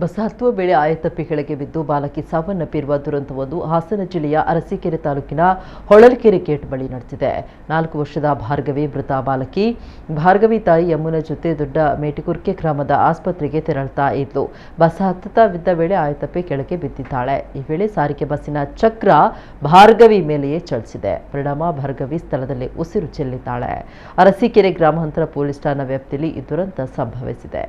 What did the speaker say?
Bus ಹತ್ತುವ ವೇಳೆ ಆಯತಪ್ಪಿ ಕೆಳಗೆ ಬಿದ್ದು ಬಾಲಕಿ ಸಾವನ್ನಪ್ಪಿರುವ ದುರಂತವೊಂದು ಹಾಸನ ಜಿಲ್ಲೆಯ ಅರಸೀಕೆರೆ ತಾಲೂಕಿನ ಹೊಳಲ್ಕೆರೆ ಗೇಟ್ ಬಳಿ ನಡೆದಿದೆ. 4 ವರ್ಷದ ಭಾರ್ಗವಿ ಮೃತ ಬಾಲಕಿ. ಭಾರ್ಗವಿ ತಾಯಿ ಯಮುನ ಜೊತೆ ದೊಡ್ಡ ಮೇಟಿಕುರ್ಕೆ ಗ್ರಾಮದ ಆಸ್ಪತ್ರೆಗೆ ತೆರಳುತ್ತಾ ಇದ್ಲು. ಬಸ್ ಹತ್ತುತ್ತಾ ವೇಳೆ ಆಯತಪ್ಪಿ ಕೆಳಗೆ ಬಿದ್ದಿದ್ದಾಳೆ. ಈ ವೇಳೆ ಸಾರಿಗೆ ಬಸ್ಸಿನ ಚಕ್ರ ಭಾರ್ಗವಿ ಮೇಲೆಯೇ ಚಲಿಸಿದೆ. ಪರಿಣಾಮ ಭಾರ್ಗವಿ ಸ್ಥಳದಲ್ಲಿ ಉಸಿರು ಚೆಲ್ಲಿದ್ದಾಳೆ. ಅರಸೀಕೆರೆ ಗ್ರಾಮಾಂತರ ಪೊಲೀಸ್ ಠಾಣಾ ವ್ಯಾಪ್ತಿಯಲ್ಲಿ ಈ ದುರಂತ ಸಂಭವಿಸಿದೆ.